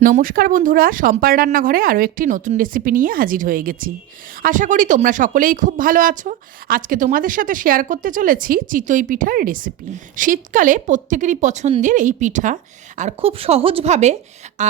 নমস্কার বন্ধুরা সম্পার রান্নাঘরে আরও একটি নতুন রেসিপি নিয়ে হাজির হয়ে গেছি। আশা করি তোমরা সকলেই খুব ভালো আছো। আজকে তোমাদের সাথে শেয়ার করতে চলেছি চিতই পিঠার রেসিপি শীতকালে প্রত্যেকেরই পছন্দের এই পিঠা, আর খুব সহজভাবে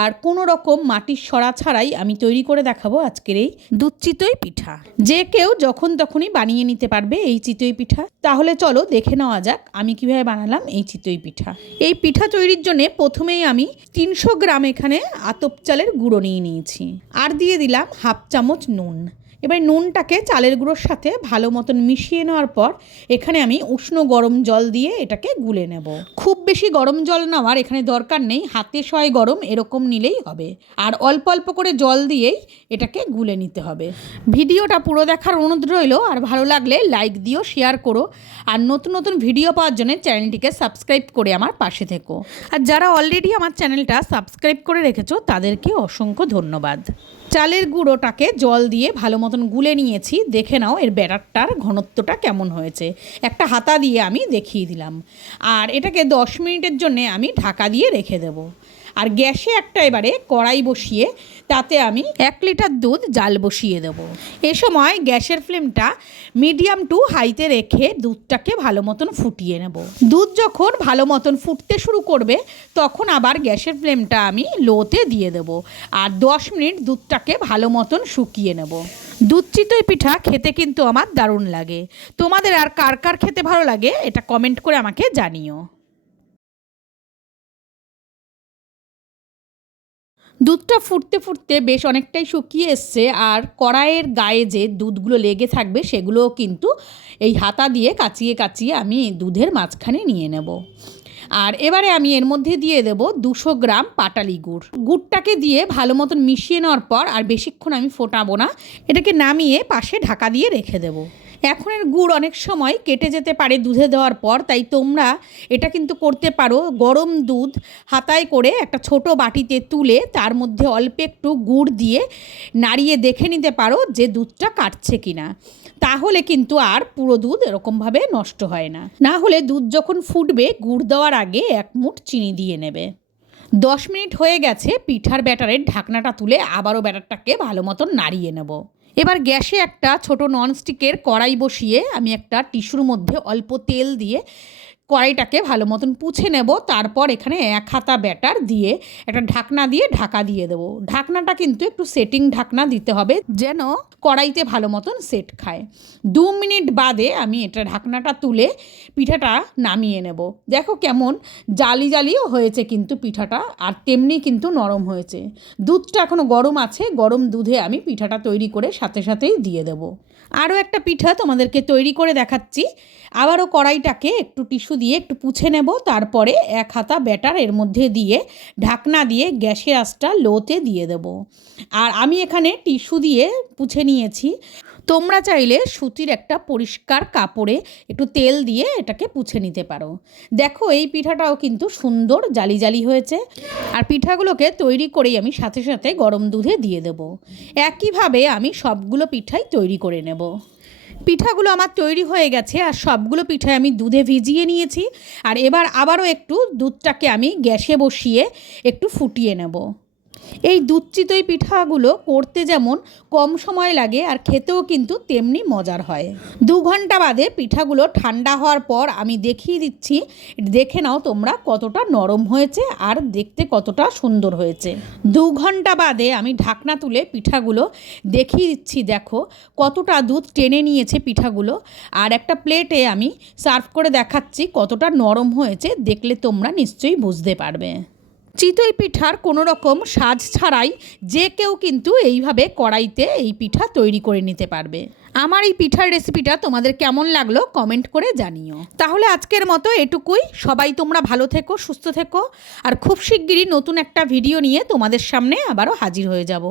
আর কোনো রকম মাটির সরা ছাড়াই আমি তৈরি করে দেখাবো আজকের এই দুধ চিতই পিঠা। যে কেউ যখন তখনই বানিয়ে নিতে পারবে এই চিতই পিঠা। তাহলে চলো দেখে নেওয়া যাক আমি কীভাবে বানালাম এই চিতই পিঠা। এই পিঠা তৈরির জন্য প্রথমেই আমি তিনশো গ্রাম এখানে আতপ চালের গুঁড়ো নিয়ে নিয়েছি। আর দিয়ে দিলাম হাফ চামচ নুন। এবার নুনটাকে চালের গুঁড়োর সাথে ভালো মতন মিশিয়ে নেওয়ার পর এখানে আমি উষ্ণ গরম জল দিয়ে এটাকে গুলে নেব। খুব বেশি গরম জল নেওয়ার এখানে দরকার নেই, হাতে সয় গরম এরকম নিলেই হবে। আর অল্প অল্প করে জল দিয়েই এটাকে গুলে নিতে হবে। ভিডিওটা পুরো দেখার অনুরোধ রইল, আর ভালো লাগলে লাইক দিও, শেয়ার করো, আর নতুন নতুন ভিডিও পাওয়ার জন্য চ্যানেলটিকে সাবস্ক্রাইব করে আমার পাশে থেকো। আর যারা অলরেডি আমার চ্যানেলটা সাবস্ক্রাইব করে রেখেছো, তাদেরকে অসংখ্য ধন্যবাদ। চালের গুঁড়োটাকে জল দিয়ে ভালো মতন গুলে নিয়েছি, দেখে নাও এর ব্যাটারটার ঘনত্বটা কেমন হয়েছে। একটা হাতা দিয়ে আমি দেখিয়ে দিলাম। আর এটাকে দশ মিনিটের জন্যে আমি ঢাকা দিয়ে রেখে দেবো। আর গ্যাসে একটা এবারে কড়াই বসিয়ে তাতে আমি এক লিটার দুধ, জাল বসিয়ে দেবো। এ সময় গ্যাসের ফ্লেমটা মিডিয়াম টু হাইতে রেখে দুধটাকে ভালো মতন ফুটিয়ে নেব। দুধ যখন ভালো মতন ফুটতে শুরু করবে, তখন আবার গ্যাসের ফ্লেমটা আমি লোতে দিয়ে দেব আর দশ মিনিট দুধটাকে ভালো মতন শুকিয়ে নেব। দুধ চিতই পিঠা খেতে কিন্তু আমার দারুণ লাগে। তোমাদের আর কার কার খেতে ভালো লাগে, এটা কমেন্ট করে আমাকে জানিও। দুধটা ফুটতে ফুটতে বেশ অনেকটাই শুকিয়ে এসছে, আর কড়াইয়ের গায়ে যে দুধগুলো লেগে থাকবে সেগুলোও কিন্তু এই হাতা দিয়ে কাচিয়ে কাচিয়ে আমি দুধের মাঝখানে নিয়ে নেব। আর এবারে আমি এর মধ্যে দিয়ে দেব দুশো গ্রাম পাটালি গুড়। গুড়টাকে দিয়ে ভালো মতন মিশিয়ে নেওয়ার পর আর বেশিক্ষণ আমি ফোটাবো না, এটাকে নামিয়ে পাশে ঢাকা দিয়ে রেখে দেবো। এখনের গুড় অনেক সময় কেটে যেতে পারে দুধে দেওয়ার পর, তাই তোমরা এটা কিন্তু করতে পারো। গরম দুধ হাতায় করে একটা ছোট বাটিতে তুলে তার মধ্যে অল্প একটু গুড় দিয়ে নাড়িয়ে দেখে নিতে পারো যে দুধটা কাটছে কিনা। তাহলে কিন্তু আর পুরো দুধ এরকমভাবে নষ্ট হয় না। না হলে দুধ যখন ফুটবে, গুড় দেওয়ার আগে এক মুঠ চিনি দিয়ে নেবে। দশ মিনিট হয়ে গেছে, পিঠার ব্যাটারের ঢাকনাটা তুলে আবারও ব্যাটারটাকে ভালো মতন নাড়িয়ে নেব। এবার গ্যাসে একটা ছোট ননস্টিকের কড়াই বসিয়ে আমি একটা টিস্যুর মধ্যে অল্প তেল দিয়ে কড়াইটাকে ভালো মতন পুছে নেব, তারপর এখানে এক হাতা ব্যাটার দিয়ে একটা ঢাকনা দিয়ে ঢাকা দিয়ে দেবো। ঢাকনাটা কিন্তু একটু সেটিং ঢাকনা দিতে হবে যেন কড়াইতে ভালো মতন সেট খায়। দু মিনিট বাদে আমি এটা ঢাকনাটা তুলে পিঠাটা নামিয়ে নেব। দেখো কেমন জালি জালিও হয়েছে কিন্তু পিঠাটা, আর তেমনি কিন্তু নরম হয়েছে। দুধটা এখনও গরম আছে, গরম দুধে আমি পিঠাটা তৈরি করে সাথে সাথেই দিয়ে দেবো। আরও একটা পিঠা তোমাদেরকে তৈরি করে দেখাচ্ছি। আবারও কড়াইটাকে একটু টিস্যু দিয়ে একটু পুছে নেব, তারপরে এক হাতা ব্যাটার এর মধ্যে দিয়ে ঢাকনা দিয়ে গ্যাসের আঁচটা লোতে দিয়ে দেব। আর আমি এখানে টিস্যু দিয়ে পুছে নিয়েছি। তোমরা চাইলে সুতির একটা পরিষ্কার কাপড়ে একটু তেল দিয়ে এটাকে পুছে নিতে পারো। দেখো, এই পিঠাটাও কিন্তু সুন্দর জালি জালি হয়েছে। আর পিঠাগুলোকে তৈরি করেই আমি সাথে সাথে গরম দুধে দিয়ে দেব। একইভাবে আমি সবগুলো পিঠাই তৈরি করে নেব। পিঠাগুলো আমার তৈরি হয়ে গেছে আর সবগুলো পিঠা আমি দুধে ভিজিয়ে নিয়েছি। আর এবার আবারও একটু দুধটাকে আমি গ্যাসে বসিয়ে একটু ফুটিয়ে নেব। এই দুধ চিতই পিঠাগুলো করতে যেমন কম সময় লাগে আর খেতেও কিন্তু তেমনি মজার হয়। দু ঘণ্টা বাদে পিঠাগুলো ঠান্ডা হওয়ার পর আমি দেখিয়ে দিচ্ছি। দেখে নাও তোমরা কতটা নরম হয়েছে আর দেখতে কতটা সুন্দর হয়েছে। দু ঘণ্টা বাদে আমি ঢাকনা তুলে পিঠাগুলো দেখিয়ে দিচ্ছি, দেখো কতটা দুধ টেনে নিয়েছে পিঠাগুলো। আর একটা প্লেটে আমি সার্ভ করে দেখাচ্ছি কতটা নরম হয়েছে, দেখলে তোমরা নিশ্চয়ই বুঝতে পারবে। চিতই পিঠার কোনো রকম সাজ ছাড়াই যে কেউ কিন্তু এইভাবে কড়াইতে এই পিঠা তৈরি করে নিতে পারবে। আমার এই পিঠার রেসিপিটা তোমাদের কেমন লাগল কমেন্ট করে জানিও। তাহলে আজকের মতো এটুকুই। সবাই তোমরা ভালো থেকো, সুস্থ থেকো। আর খুব শিগগিরই নতুন একটা ভিডিও নিয়ে তোমাদের সামনে আবারও হাজির হয়ে যাব।